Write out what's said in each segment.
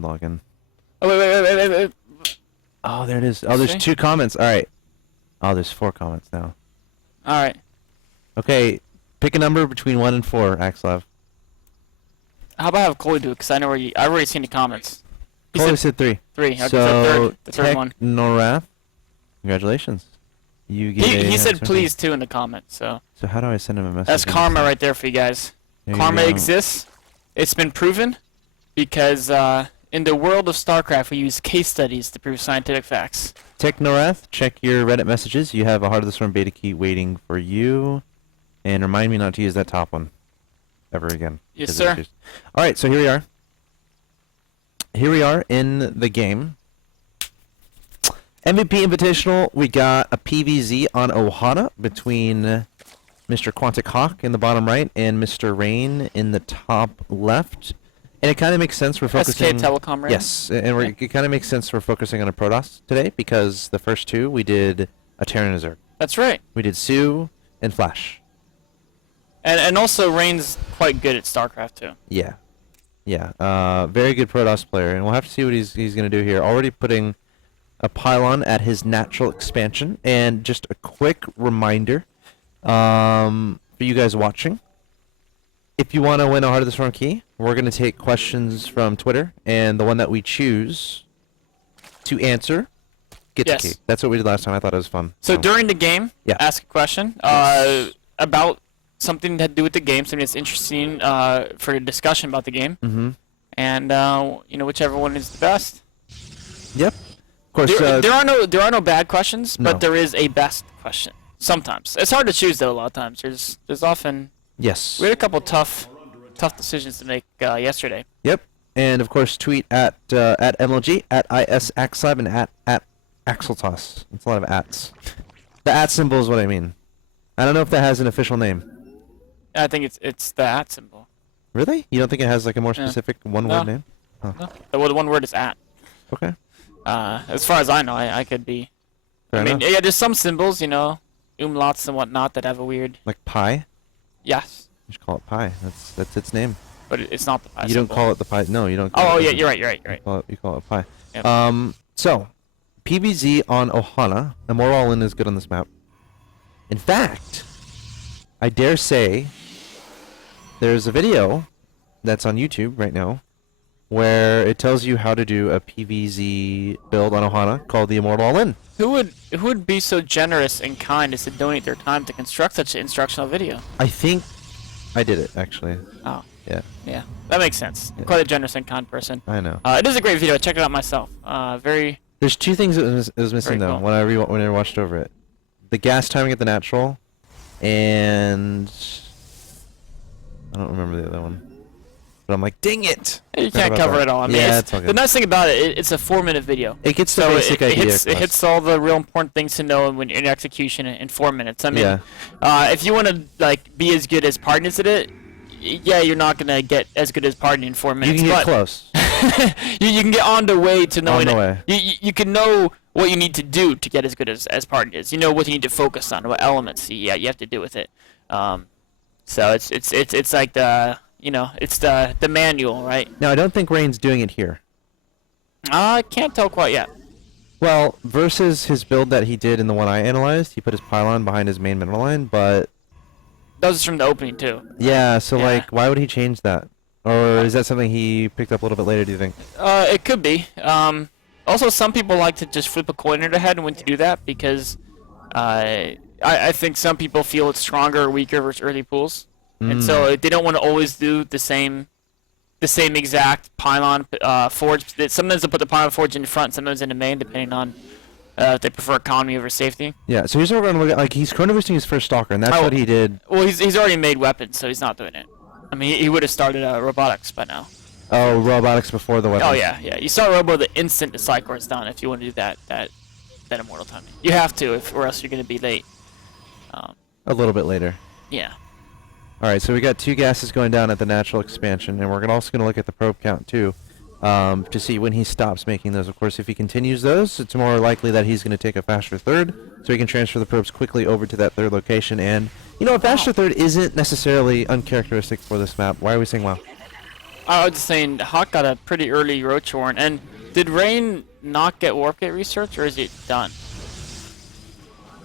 should log in. Oh, wait. Oh, there it is. Oh, there's 2 comments. All right. Oh, there's 4 comments now. All right. Okay, pick a number between 1 and 4, Axelav. How about I have Chloe do it? Because I already seen the comments. Chloe said 3. 3. Okay, So, the third one. Norath, congratulations. You get He said please too in the comments. So how do I send him a message? that's karma right there for you guys. There Karma you go. exists. It's been proven because in the world of Starcraft, we use case studies to prove scientific facts. Technorath, check your Reddit messages. You have a Heart of the Storm beta key waiting for you. And remind me not to use that top one ever again. Yes, sir. Alright, so here we are. Here we are in the game. MvP Invitational, we got a PVZ on Ohana between Mr. Quantic Hawk in the bottom right and Mr. Rain in the top left. And it kind of makes sense we're focusing... SK Telecom, right? Yes, and it kind of makes sense we're focusing on a Protoss today because the first 2 we did a Terran and a Zerg. That's right. We did Sue and Flash. And also Rain's quite good at StarCraft too. Yeah. Yeah. Very good Protoss player, and we'll have to see what he's going to do here. Already putting a pylon at his natural expansion, and just a quick reminder for you guys watching. If you want to win a Heart of the Storm key, we're going to take questions from Twitter, and the one that we choose to answer gets a key. That's what we did last time. I thought it was fun. So during the game, ask a question about something to do with the game, something that's interesting for a discussion about the game. Mm-hmm. And whichever one is the best. Yep. Of course. There are no bad questions, but there is a best question. Sometimes it's hard to choose though. A lot of times there's often. Yes. We had a couple tough decisions to make yesterday. Yep. And of course, tweet at MLG, at Axslav, and at Axeltoss. It's a lot of ats. The at symbol is what I mean. I don't know if that has an official name. I think it's the at symbol. Really? You don't think it has like a more specific one-word name? Huh. No. Well, the one word is at. Okay. As far as I know, I could be. Fair enough. Yeah, there's some symbols, umlauts and whatnot that have a weird. Like pi? Yes. You should call it pi. That's its name. But it's not the pi. You don't call it the pi. No, you don't. Oh yeah, you're right. You call it pi. Yep. So, PVZ on Ohana, and more all in is good on this map. In fact, I dare say there's a video that's on YouTube right now where it tells you how to do a PVZ build on Ohana called the Immortal All-In. Who would be so generous and kind as to donate their time to construct such an instructional video? I think I did it, actually. Oh. Yeah. Yeah, that makes sense. Yeah. Quite a generous and kind person. I know. It is a great video. I checked it out myself. Very. There's 2 things that was missing though cool. when I watched over it. The gas timing at the natural, and I don't remember the other one. But I'm like, dang it! You can't cover it all. I mean, it's all good. The nice thing about it, it's a 4-minute video. It gets the basic idea it hits all the real important things to know when in execution in 4 minutes. I mean, Yeah. if you want to be as good as Pardon at it, yeah, you're not gonna get as good as Pardon in 4 minutes. You can get close. you can get on the way to knowing On the it. way. You can know what you need to do to get as good as Pardon is. You know what you need to focus on, what elements you have to do with it. So it's like the it's the manual, right? Now I don't think Rain's doing it here. I can't tell quite yet. Well, versus his build that he did in the one I analyzed, he put his pylon behind his main mineral line, but that was from the opening too. Yeah, so like, why would he change that? Or is that something he picked up a little bit later, do you think? It could be. Also, some people like to just flip a coin in their head when to do that because I think some people feel it's stronger or weaker versus early pools. And so they don't want to always do the same exact pylon forge. Sometimes they'll put the pylon forge in the front, sometimes in the main, depending on if they prefer economy over safety. Yeah, so here's what we're going to look at. Like, he's chronoboosting his first Stalker, and that's what he did. Well, he's already made weapons, so he's not doing it. I mean, he would have started robotics by now. Oh, robotics before the weapons. Oh, yeah. You start Robo the instant the Psychor is down if you want to do that Immortal timing. You have to, or else you're going to be late. A little bit later. Yeah. Alright, so we got 2 gases going down at the natural expansion, and we're also going to look at the probe count too, to see when he stops making those. Of course, if he continues those, it's more likely that he's going to take a faster third, so he can transfer the probes quickly over to that 3rd location. And, a faster third isn't necessarily uncharacteristic for this map. Why are we saying wow? I was just saying, Hawk got a pretty early Roach Warren, and did Rain not get Warp Gate research, or is it done?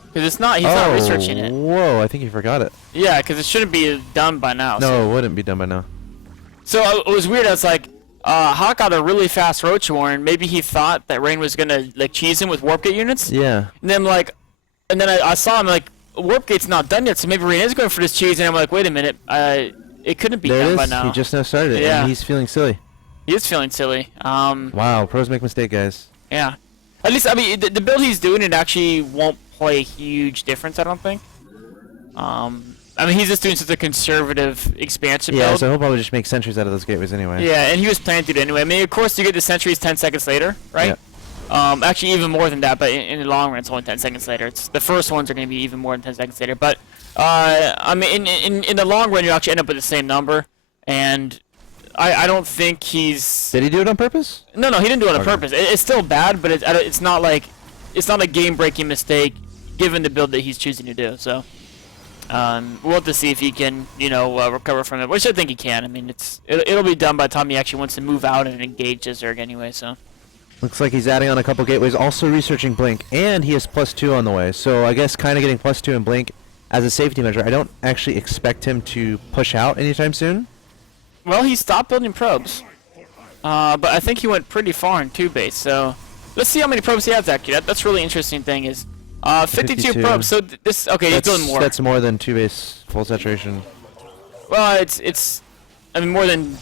Because it's not, he's not researching it. Whoa, I think you forgot it. Yeah, because it shouldn't be done by now. No, so. it wouldn't be done by now. So it was weird. I was like, Hawk got a really fast Roach Warren. Maybe he thought that Rain was gonna like cheese him with Warp Gate units. Yeah. And then I saw him like Warp Gate's not done yet, so maybe Rain is going for this cheese. And I'm like, wait a minute, it couldn't be done by now. He just now started it. Yeah. And he's feeling silly. He is feeling silly. Wow, pros make mistakes, guys. Yeah. At least, I mean, the build he's doing, it actually won't play a huge difference, I don't think. I mean, he's just doing such a conservative expansion build. Yeah, so he'll probably just make sentries out of those gateways anyway. Yeah, and he was planning to do it anyway. I mean, of course, you get the sentries 10 seconds later, right? Yeah. Actually, even more than that, but in the long run, it's only 10 seconds later. It's the first ones are going to be even more than 10 seconds later. But, I mean, in the long run, you actually end up with the same number, and I don't think he's... Did he do it on purpose? No, he didn't do it on purpose. It's still bad, but it's not like... It's not a game-breaking mistake, given the build that he's choosing to do, so... we'll have to see if he can, recover from it, which I think he can. I mean, it'll be done by the time he actually wants to move out and engage his Zerg anyway, so... Looks like he's adding on a couple gateways, also researching Blink, and he has +2 on the way. So I guess kind of getting +2 in Blink as a safety measure. I don't actually expect him to push out anytime soon. Well, he stopped building probes, but I think he went pretty far in 2-base, so... Let's see how many probes he has, actually. That's really interesting thing is... 52 probes, so this... Okay, he's doing more. That's more than 2-base full saturation. Well, it's... I mean, more than...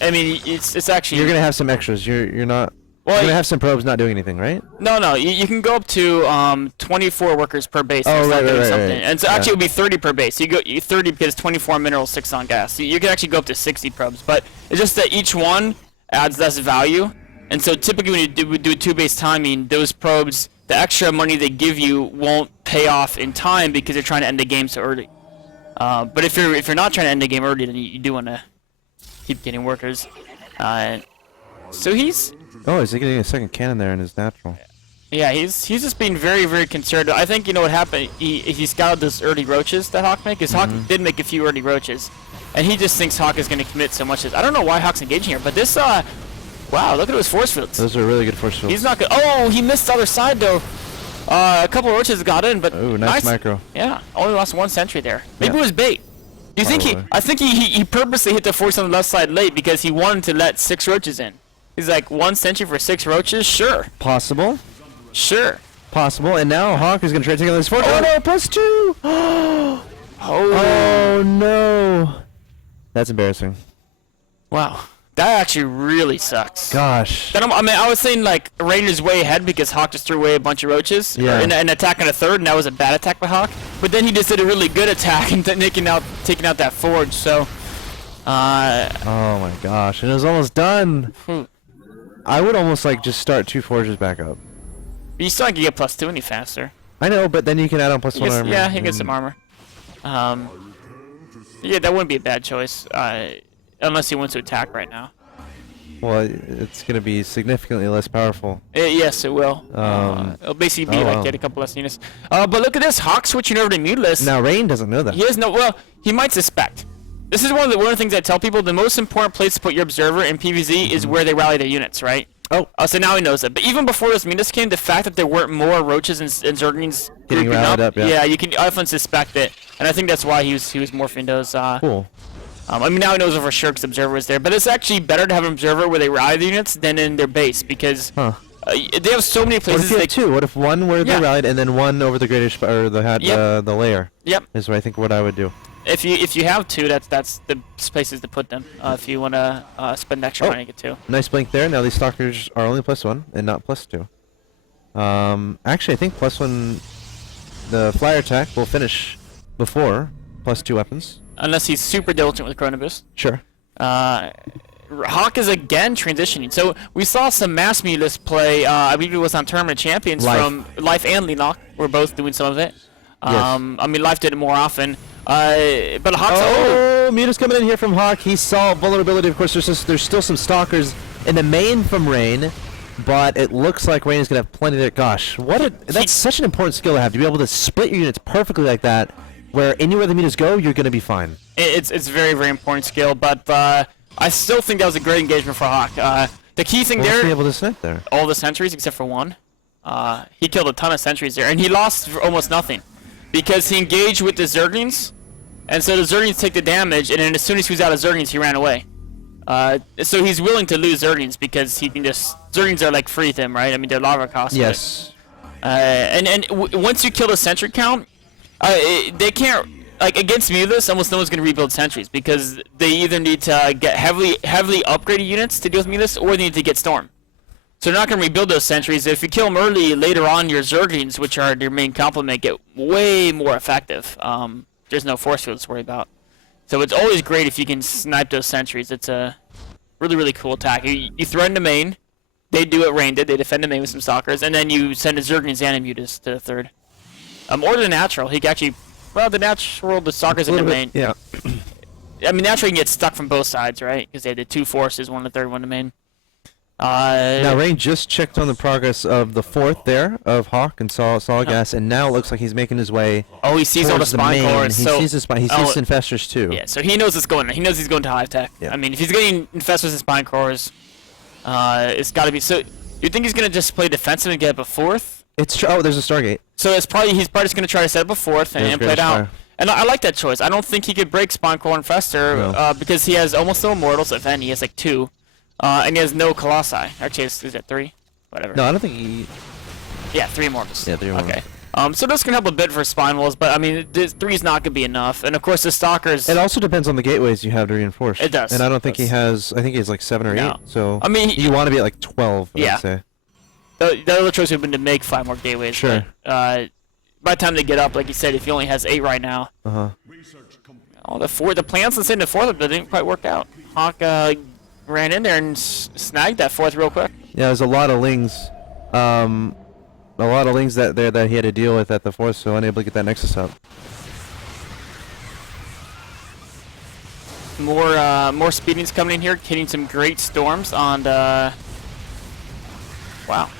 I mean, it's actually... You're going to have some extras. You're not... Well, you're going to have some probes not doing anything, right? No. You can go up to 24 workers per base. Oh, right. And so actually it would be 30 per base. You go 30 because 24 minerals, 6 on gas. So you can actually go up to 60 probes. But it's just that each one adds less value. And so typically when you do 2-base timing, those probes, the extra money they give you won't pay off in time because they're trying to end the game so early. But if you're not trying to end the game early, then you do want to keep getting workers. So he's... Oh, is he getting a second cannon there in his natural? Yeah, he's just being very, very conservative. I think, what happened, he scouted those early roaches that Hawk made, because Hawk did make a few early roaches. And he just thinks Hawk is going to commit so much. I don't know why Hawk's engaging here, but this, wow, look at those force fields. Those are really good force fields. He's not good. Oh, he missed the other side, though. A couple of roaches got in, but ooh, nice micro. Yeah, only lost 1 sentry there. Maybe it was bait. Do you think I think he purposely hit the force on the left side late because he wanted to let 6 roaches in. He's like, 1 sentry for 6 roaches? Sure. Possible. Sure. Possible. And now Hawk is going to try to take on this force. Oh, no, +2. Oh, no. That's embarrassing. Wow. That actually really sucks. Gosh. Then I was saying, like, Rain is way ahead because Hawk just threw away a bunch of roaches. Yeah. And attack on a third, and that was a bad attack by Hawk. But then he just did a really good attack and taking out that forge, so... oh my gosh. And it was almost done. I would almost, like, just start 2 forges back up. But you still can get +2 any faster. I know, but then you can add on +1 armor. Yeah, he gets some armor. Yeah, that wouldn't be a bad choice. Unless he wants to attack right now. Well, it's going to be significantly less powerful. Yes, it will. It'll basically be get a couple less units. But look at this, Hawk switching over to muteless. Now Rain doesn't know that. He has no. Well, he might suspect. This is one of the things I tell people. The most important place to put your observer in PvZ is where they rally their units, right? Oh, so now he knows that. But even before this muteless came, the fact that there weren't more roaches and Zerglings getting rallied up, yeah, you can often suspect it, and I think that's why he was morphing those. Cool. I mean, now he knows for sure because observer is there, but it's actually better to have an observer where they rally the units than in their base because they have so many places. What if you have 2? What if 1 where they rallied and then 1 over the greatest or the layer? Yep. Is what I think what I would do. If you have 2, that's the places to put them. If you want to spend extra money to get 2. Nice blink there. Now these stalkers are only +1 and not +2. Actually, I think +1. The flyer attack will finish before +2 weapons. Unless he's super diligent with Chrono Boost. Sure. Hawk is again transitioning. So we saw some mass mutas play. I believe it was on Tournament Champions from Life and Lenok. We're both doing some of it. Yes. I mean, Life did it more often. But Hawk's Muta's coming in here from Hawk. He saw vulnerability. Of course, there's still some stalkers in the main from Rain, but it looks like Rain is gonna have plenty there. Gosh, that's such an important skill to have, to be able to split your units perfectly like that, where anywhere the mutas go, you're gonna be fine. It's very, very important skill, but I still think that was a great engagement for Hawk. The key thing Was he there, able to snipe there? all the sentries except for one. He killed a ton of sentries there, and he lost for almost nothing because he engaged with the Zerglings, and so the Zerglings take the damage, and then as soon as he was out of Zerglings, he ran away. So he's willing to lose Zerglings because he can just Zerglings are like free to him, right? I mean, they're lava cost. Yes. Once you kill the sentry count, they can't. Like against Mulus, almost no one's gonna rebuild sentries because they either need to get heavily upgraded units to deal with Mulus, or they need to get Storm. So they're not gonna rebuild those sentries. If you kill them early, later on your Zerglings, which are their main complement, get way more effective. There's no force fields to worry about. So it's always great if you can snipe those sentries. It's a really cool attack. You threaten the main, they do what Rain did. They defend the main with some stalkers, and then you send a Zerglings and a Mutus to the third. Or the natural, he can actually. Well, the natural, the stalkers in the main. Yeah. I mean, naturally, you can get stuck from both sides, right? Because they had the two forces, one the third, one the main. Now, Rain just checked on the progress of the fourth there of Hawk and saw gas, and now it looks like he's making his way. Oh, he sees all the towards spine cores. He So, sees the spine. He sees infestors too. yeah, so he knows it's going. He knows he's going to high tech. Yeah. I mean, if he's getting infestors and spine cores, it's got to be. So, you think he's gonna just play defensive and get up a fourth? It's oh, there's a Stargate. So he's probably just gonna try to set up a fourth and play it out. And I like that choice. I don't think he could break Spine Core and Fester because he has almost no Immortals, if any. He has like 2. And he has no Colossi. Actually, is that 3? Whatever. No, I don't think he. Yeah, 3 Immortals. Yeah, 3 Immortals. Okay. So this can help a bit for Spine Walls, but I mean, 3 is not going to be enough. And of course, the Stalkers. It also depends on the gateways you have to reinforce. It does. And I don't think he has. I think he has like 7 or 8. So I mean, you want to be at like 12. Yeah. I'd say. The other choice would have been to make 5 more gateways. Sure. But, by the time they get up, like you said, if he only has 8 right now. Oh, the plans to send the 4th, but it didn't quite work out. Hawk ran in there and snagged that 4th real quick. Yeah, there's a lot of lings. A lot of lings that he had to deal with at the 4th, so unable to get that Nexus up. More speedings coming in here, hitting some great storms on the. Wow.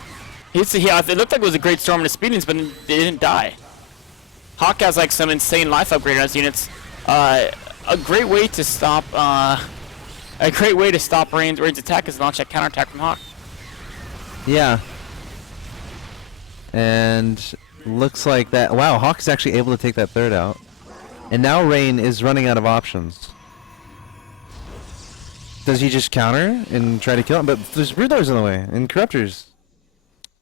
It looked like it was a great storm in the speedings, but it didn't die. Hawk has like some insane life upgrade on his units. A great way to stop Rain's attack is launch that counterattack from Hawk. Yeah. And looks like that. Wow, Hawk is actually able to take that 3rd out. And now Rain is running out of options. Does he just counter and try to kill him? But there's Broodlords in the way and Corruptors.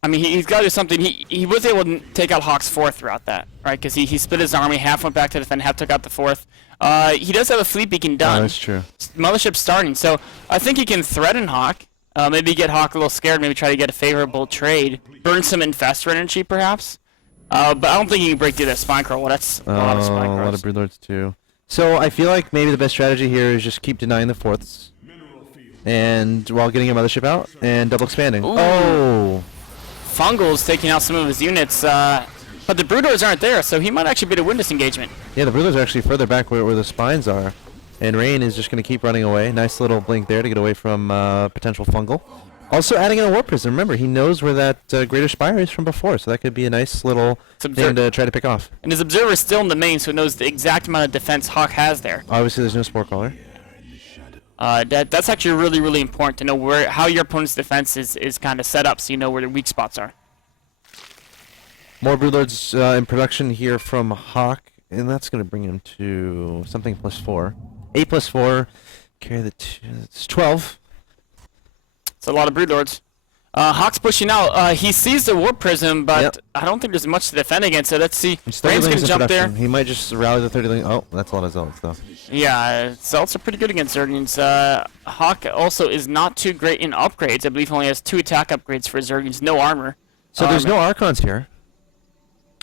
I mean, he's got to do something. He was able to take out Hawk's 4th throughout that, right? Because he split his army, half went back to defend, half took out the 4th. He does have a fleet beacon done. Oh, that's true. Mothership's starting, so I think he can threaten Hawk. Maybe get Hawk a little scared, maybe try to get a favorable trade. Burn some Infestor energy, perhaps. But I don't think he can break through that Spine Core. Well, that's a lot of Spine Cores. A lot of Broodlords, too. So I feel like maybe the best strategy here is just keep denying the 4ths. And while getting a Mothership out and double expanding. Ooh. Oh! Fungal's taking out some of his units, but the Broodlords aren't there, so he might actually be able to win this engagement. Yeah, the Broodlords are actually further back where the spines are. And Rain is just going to keep running away. Nice little blink there to get away from potential Fungal. Also adding in a Warp Prism. Remember, he knows where that Greater Spire is from before, so that could be a nice little thing to try to pick off. And his Observer is still in the main, so it knows the exact amount of defense Hawk has there. Obviously, there's no Spore Caller. That's actually really important to know how your opponent's defense is kind of set up, so you know where the weak spots are. More Broodlords in production here from Hawk, and that's going to bring him to something +4. 8 + 4, carry the 2, it's 12. It's a lot of Broodlords. Hawk's pushing out. He sees the Warp Prism, but Yep. I don't think there's much to defend against it. Let's see. Rain's Rain's going to jump there. He might just rally the 30 link. Oh, that's a lot of Zealots, though. Yeah, Zealots are pretty good against Zerglings. Hawk also is not too great in upgrades. I believe he only has 2 attack upgrades for Zerglings, no armor. So there's no Archons here.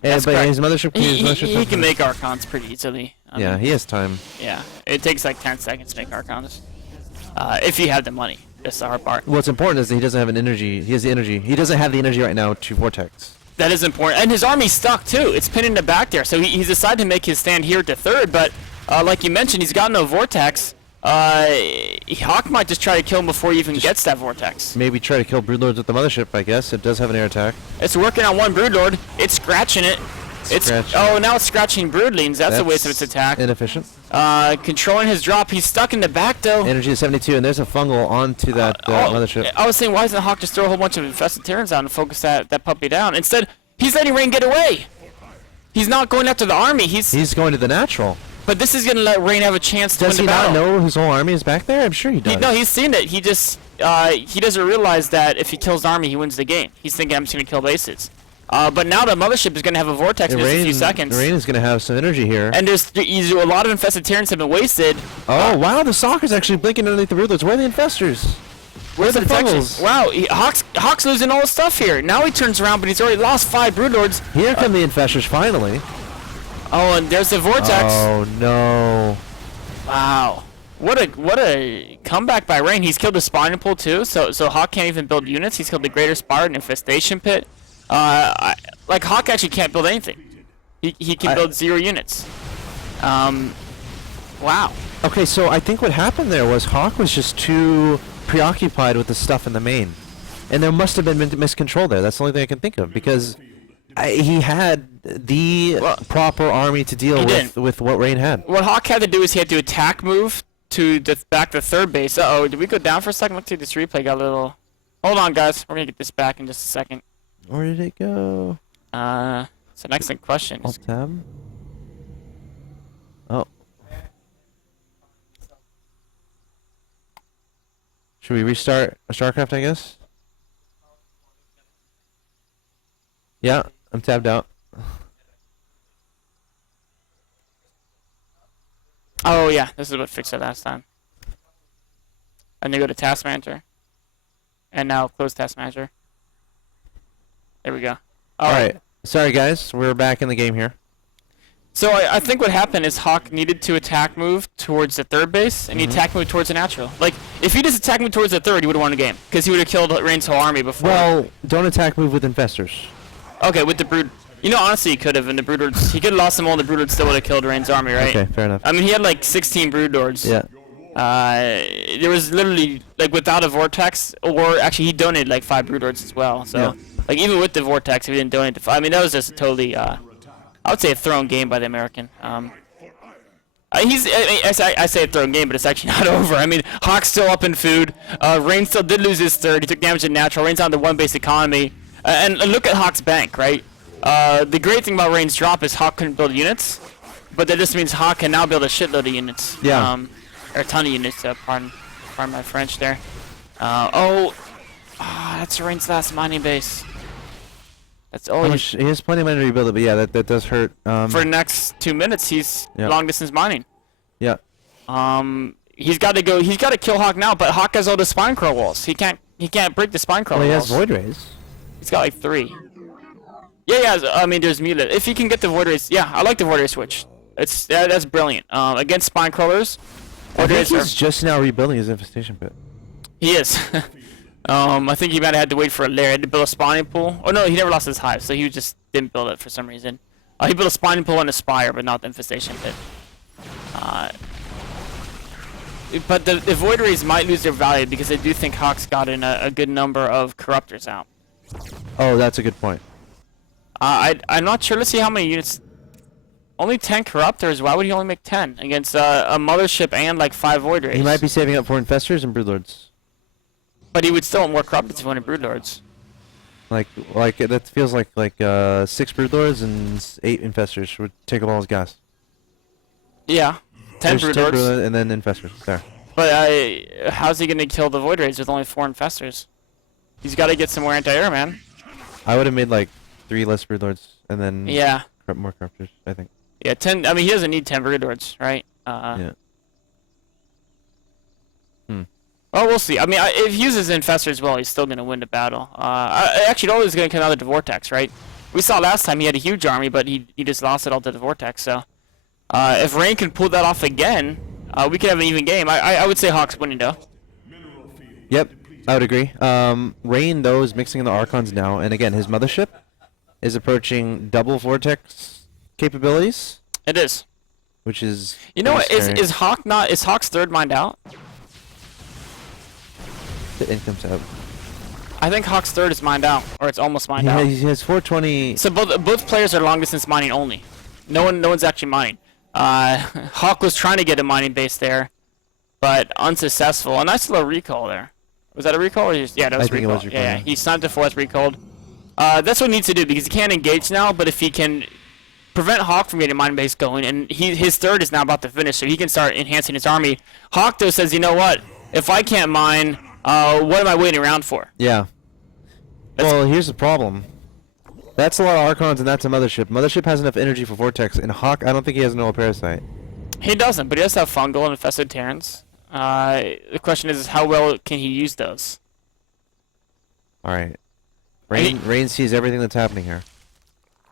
That's but correct. his Mothership He can make Archons pretty easily. Yeah, he has time. Yeah, it takes like 10 seconds to make Archons. If you have the money. That's the hard part. What's important is that he doesn't have an energy. He has the energy. He doesn't have the energy right now to Vortex. That is important. And his army's stuck too. It's pinned in the back there. So he's decided to make his stand here to 3rd, but like you mentioned, he's got no Vortex. Hawk might just try to kill him before he even gets that Vortex. Maybe try to kill Broodlords with the Mothership, I guess. It does have an air attack. It's working on one Broodlord. It's scratching it. Now it's scratching Broodlings. That's a waste of its attack. Inefficient. controlling his drop. He's stuck in the back though. Energy is 72, and there's a fungal onto that mothership. I was saying, why doesn't Hawk just throw a whole bunch of infested Terrans out and focus that puppy down? Instead, he's letting Rain get away. He's not going after the army. He's going to the natural. But this is gonna let Rain have a chance to win the battle. Does he not know his whole army is back there? I'm sure he does. No, he's seen it. He just he doesn't realize that if he kills the army, he wins the game. He's thinking, I'm just gonna kill bases. But now the mothership is gonna have a vortex in just a few seconds. Rain is gonna have some energy here. And there's a lot of infested Terrans have been wasted. Oh wow, the soccer's actually blinking underneath the rulers. Where are the infestors? Where's the fungals? Wow, Hawk's losing all his stuff here. Now he turns around, but he's already lost 5 broodlords. Here come the infestors finally. Oh, and there's the vortex. Oh no! Wow, what a comeback by Rain. He's killed the spawning pool too, so Hawk can't even build units. He's killed the Greater Spire and Infestation Pit. Like Hawk actually can't build anything. He can build 0 units. Wow. Okay, so I think what happened there was Hawk was just too preoccupied with the stuff in the main, and there must have been miscontrol there. That's the only thing I can think of, because he had the proper army to deal with what Rain had. What Hawk had to do is he had to attack move to back the 3rd base. Uh-oh, did we go down for a second? Look at this replay. Got a little... Hold on, guys. We're going to get this back in just a second. Where did it go? It's an excellent question. Alt tab? Oh. Should we restart Starcraft, I guess? Yeah, I'm tabbed out. Oh yeah, this is what fixed it last time. And then go to Task Manager. And now close Task Manager. There we go. Alright. Sorry guys, we're back in the game here. So I think what happened is Hawk needed to attack move towards the 3rd base, and he attack move towards the natural. Like, if he just attack move towards the 3rd, he would have won the game, because he would have killed Rain's whole army before. Well, don't attack move with infestors. Okay, with the brood. You know, honestly, he could have, and the broodlords. He could have lost them all. The broodlords still would have killed Rain's army, right? Okay, fair enough. I mean, he had like 16 broodlords. Yeah. There was literally like without a vortex, or actually he donated like 5 broodlords as well. So like even with the vortex, if he didn't donate the 5, I mean that was just a totally, I would say a thrown game by the American. I say a thrown game, but it's actually not over. I mean, Hawk's still up in food. Rain still did lose his 3rd. He took damage in natural. Rain's on the 1 base economy. And look at Hawk's bank, right? The great thing about Rain's drop is Hawk couldn't build units, but that just means Hawk can now build a shitload of units. Yeah. Or a ton of units. Pardon my French there. That's Rain's last mining base. That's all. He has plenty of money to rebuild it, but yeah, that does hurt. For the next 2 minutes, he's long distance mining. Yeah. He's got to go. He's got to kill Hawk now, but Hawk has all the spine crawl walls. He can't break the spine crawl walls. He has void rays. He's got like 3. Yeah. I mean, there's muted. If he can get the void rays, yeah, I like the void ray switch. That's brilliant. Against spine crawlers. I think he's just now rebuilding his infestation pit. He is. I think he might have had to wait for a lair. He had to build a spawning pool. Oh no, he never lost his hive, so he just didn't build it for some reason. He built a spawning pool and a spire, but not the infestation pit. But the void rays might lose their value because I do think Hawk's gotten a good number of corruptors out. Oh, that's a good point. I'm not sure. Let's see how many units. Only 10 corruptors. Why would he only make 10 against a mothership and like 5 void rays? He might be saving up for infestors and broodlords. But he would still want more corruptors if he wanted broodlords. Like that feels like 6 broodlords and 8 infestors would take up all his gas. Yeah, 10 broodlords and then infestors there. But how's he gonna kill the void rays with only 4 infestors? He's got to get some more anti-air, man. I would have made like 3 less broodlords and then more corruptors, I think. Yeah, 10. I mean, he doesn't need 10 broodlords, right? Yeah. Oh, we'll see. I mean, if he uses infestors as well, he's still gonna win the battle. Actually, it always gonna come out of the vortex, right? We saw last time he had a huge army, but he just lost it all to the vortex. So, if Rain can pull that off again, we could have an even game. I would say Hawk's winning though. Yep, I would agree. Rain though is mixing in the Archons now, and again, his mothership is approaching double vortex capabilities. It is. Which is. You know what? Is Hawk's 3rd mined out? The income's out. I think Hawk's 3rd is mined out, or it's almost mined out. He has 420. So both players are long distance mining only. No one's actually mining. Hawk was trying to get a mining base there, but unsuccessful. A nice little recall there. Was that a recall? Or yeah, that was I think recall. it was recall, Yeah, yeah. he sniped it before it's recalled. That's what he needs to do because he can't engage now, but if he can prevent Hawk from getting a mining base going, and his third is now about to finish, so he can start enhancing his army. Hawk, though, says, you know what? If I can't mine, what am I waiting around for? Yeah. Well, here's the problem. That's a lot of Archons, and that's a Mothership. Mothership has enough energy for Vortex, and Hawk, I don't think he has no Parasite. He doesn't, but he does have Fungal and Infested Terrans. The question is how well can he use those? Alright. Rain sees everything that's happening here.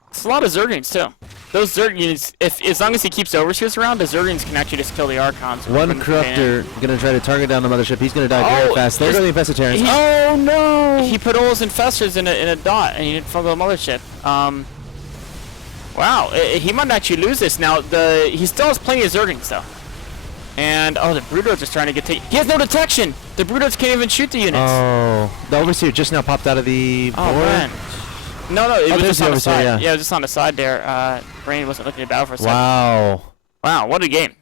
It's a lot of Zerglings, too. Those Zerg units, as long as he keeps Overseers around, the Zerglings can actually just kill the Archons. One Corruptor gonna try to target down the Mothership. He's gonna die very fast. There go the Infested Terrans. Oh no! He put all his Infestors in a dot, and he didn't Fungal the Mothership. Wow, he might actually lose this. Now, he still has plenty of Zerglings, though. And, the Broodlords are trying to get He has no detection! The Broodlords can't even shoot the units. Oh, the Overseer just now popped out of the board. Man. No, it was just on the side. Yeah. Yeah, it was just on the side there. Rain wasn't looking at battle for a second. Wow. Wow, what a game.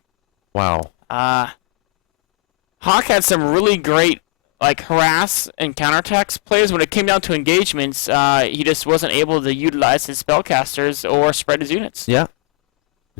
Wow. Hawk had some really great, harass and counterattacks plays. When it came down to engagements, he just wasn't able to utilize his spellcasters or spread his units. Yeah.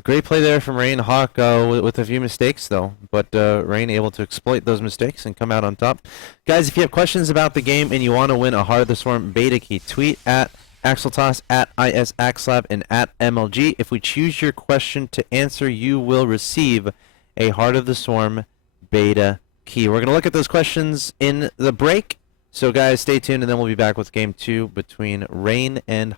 Great play there from Rain. Hawk with a few mistakes, though. But Rain able to exploit those mistakes and come out on top. Guys, if you have questions about the game and you want to win a Heart of the Swarm beta key, tweet at Axeltoss, at ISAxslav, and at MLG. If we choose your question to answer, you will receive a Heart of the Swarm beta key. We're going to look at those questions in the break. So, guys, stay tuned, and then we'll be back with Game 2 between Rain and